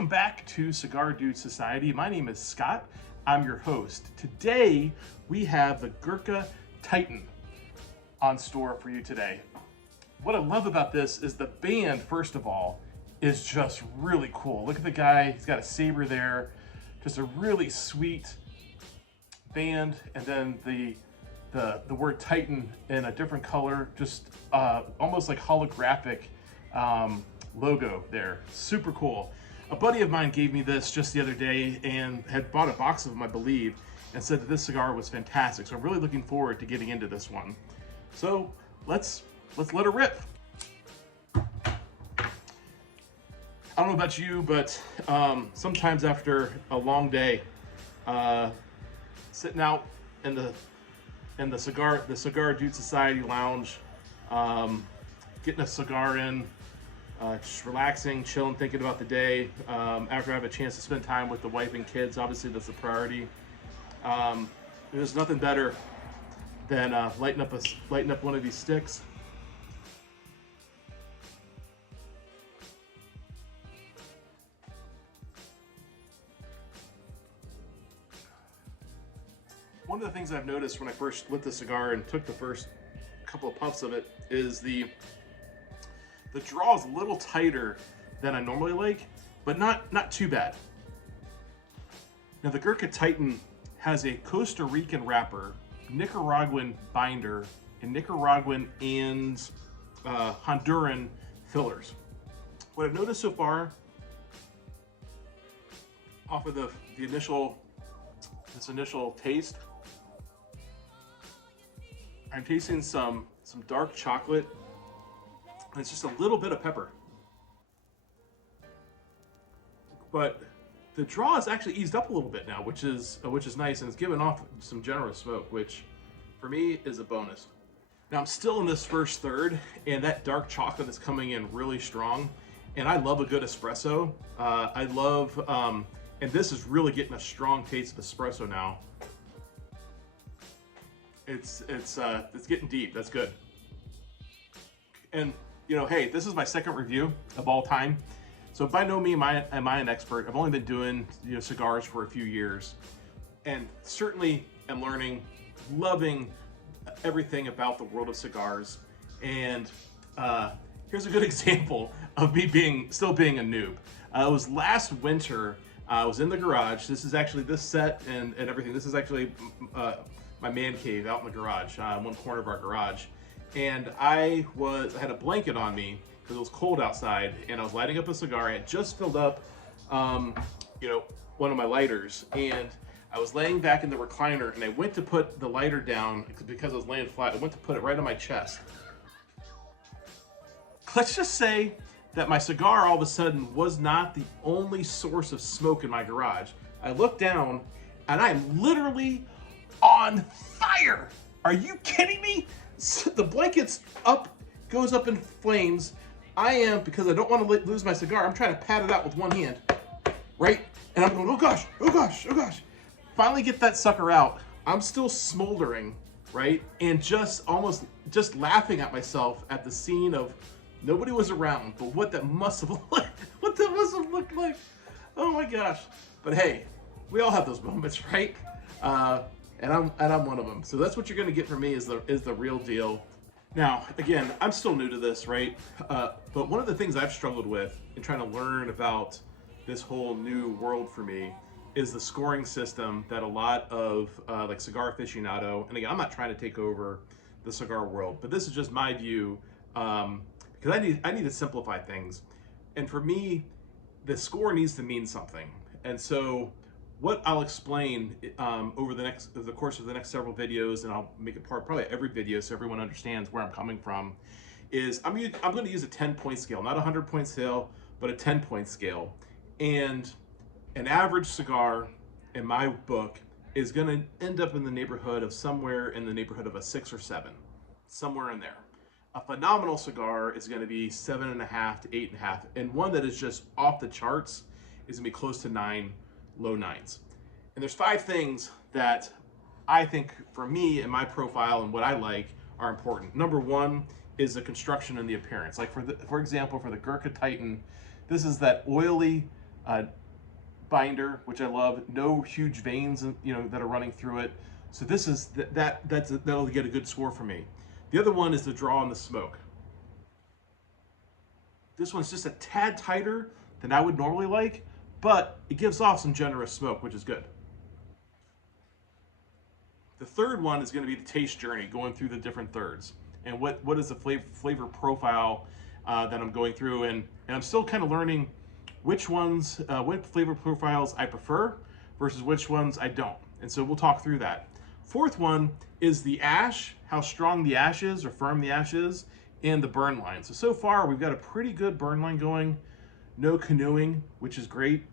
Welcome back to Cigar Dude Society. My name is Scott. I'm your host. Today we have the Gurkha Titan on store for you today. What I love about this is the band, first of all, is just really cool. Look at the guy, he's got a saber there. Just a really sweet band, and then the word Titan in a different color, just almost like holographic logo there. Super cool. A buddy of mine gave me this just the other day and had bought a box of them, I believe, and said that this cigar was fantastic. So I'm really looking forward to getting into this one. So let's let it rip. I don't know about you, but sometimes after a long day, sitting out in the Cigar Dude Society lounge, getting a cigar in, just relaxing, chilling, thinking about the day. After I have a chance to spend time with the wife and kids, obviously that's a priority. There's nothing better than lighting up one of these sticks. One of the things I've noticed when I first lit the cigar and took the first couple of puffs of it is the draw is a little tighter than I normally like, but not too bad. Now the Gurkha Titan has a Costa Rican wrapper, Nicaraguan binder, and Nicaraguan and Honduran fillers. What I've noticed so far off of this initial taste, I'm tasting some dark chocolate, and it's just a little bit of pepper. But the draw has actually eased up a little bit now, which is nice, and it's giving off some generous smoke, which for me is a bonus. Now I'm still in this first third, and that dark chocolate is coming in really strong, and I love a good espresso. I love, and this is really getting a strong taste of espresso now. It's getting deep. That's good. And you know, hey, this is my second review of all time, so by no means am I an expert. I've only been doing cigars for a few years, and certainly am learning, loving everything about the world of cigars. And here's a good example of me still being a noob. It was last winter. I was in the garage. This is actually this set and everything. This is actually my man cave out in the garage, one corner of our garage. And I had a blanket on me because it was cold outside, and I was lighting up a cigar. I had just filled up, one of my lighters, and I was laying back in the recliner, and I went to put the lighter down because I was laying flat. I went to put it right on my chest. Let's just say that my cigar all of a sudden was not the only source of smoke in my garage. I looked down, and I'm literally on fire. Are you kidding me? The blanket's goes up in flames. I am, because I don't want to lose my cigar, I'm trying to pat it out with one hand, right? And I'm going, oh gosh, oh gosh, oh gosh. Finally get that sucker out. I'm still smoldering, right? And just laughing at myself at the scene of nobody was around, but what that must have looked like. Oh my gosh. But hey, we all have those moments, right? And I'm one of them. So that's what you're gonna get from me is the real deal. Now, again, I'm still new to this, right? But one of the things I've struggled with in trying to learn about this whole new world for me is the scoring system that a lot of like Cigar Aficionado, and again, I'm not trying to take over the cigar world, but this is just my view, because I need to simplify things. And for me, the score needs to mean something. And so what I'll explain over the course of the next several videos, and I'll make it part probably every video so everyone understands where I'm coming from, is I'm going to use a 10-point scale, not a 100-point scale, but a 10-point scale. And an average cigar, in my book, is going to end up in the neighborhood of somewhere in the neighborhood of a 6 or 7, somewhere in there. A phenomenal cigar is going to be 7.5 to 8.5, and one that is just off the charts is going to be close to 9. Low 9s. And there's 5 things that I think for me and my profile and what I like are important. Number 1 is the construction and the appearance. Like for example, for the Gurkha Titan, this is that oily uh, binder, which I love. No huge veins, that are running through it. So this is that'll get a good score for me. The other one is the draw and the smoke. This one's just a tad tighter than I would normally like, but it gives off some generous smoke, which is good. The third one is going to be the taste journey, going through the different thirds. And what is the flavor profile that I'm going through. And I'm still kind of learning which ones, what flavor profiles I prefer versus which ones I don't. And so we'll talk through that. Fourth one is the ash, how strong the ash is or firm the ash is, and the burn line. So far we've got a pretty good burn line going, no canoeing, which is great.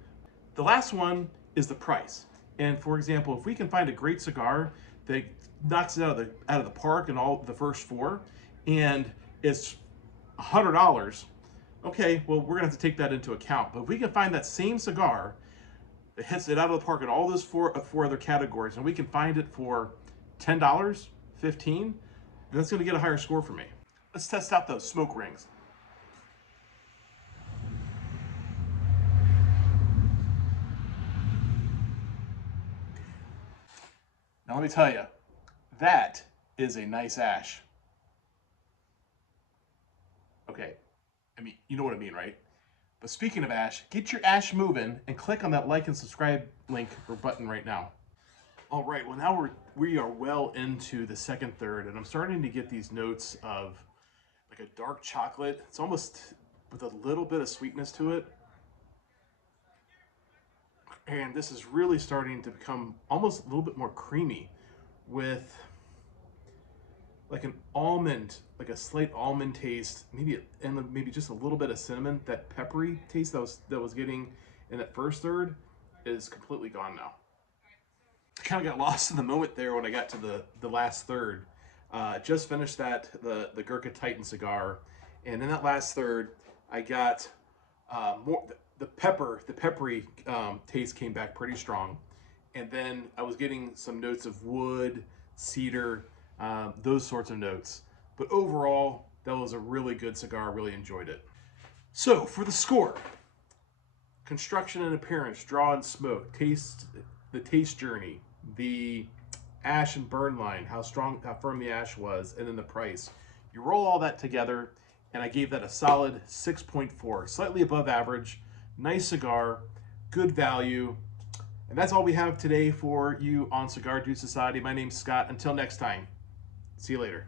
The last one is the price. And for example, if we can find a great cigar that knocks it out of the park in all the first four, and it's $100, okay, well, we're gonna have to take that into account. But if we can find that same cigar that hits it out of the park in all those four other categories, and we can find it for $10, $15, that's gonna get a higher score for me. Let's test out those smoke rings. Now let me tell you, that is a nice ash. Okay, I mean, you know what I mean, right? But speaking of ash, get your ash moving and click on that like and subscribe link or button right now. All right, well now we are well into the second third, and I'm starting to get these notes of like a dark chocolate. It's almost with a little bit of sweetness to it. And this is really starting to become almost a little bit more creamy with like an almond, like a slight almond taste, maybe just a little bit of cinnamon. That peppery taste that was getting in that first third is completely gone now. I kind of got lost in the moment there when I got to the last third. Just finished the Gurkha Titan cigar, and in that last third, I got more the peppery taste came back pretty strong, and then I was getting some notes of wood, cedar, those sorts of notes. But overall, that was a really good cigar. Really enjoyed it. So for the score, construction and appearance, draw and smoke, the taste journey, the ash and burn line, how firm the ash was, and then the price. You roll all that together, and I gave that a solid 6.4, slightly above average. Nice cigar, good value. And that's all we have today for you on Cigar Dude Society. My name's Scott. Until next time, see you later.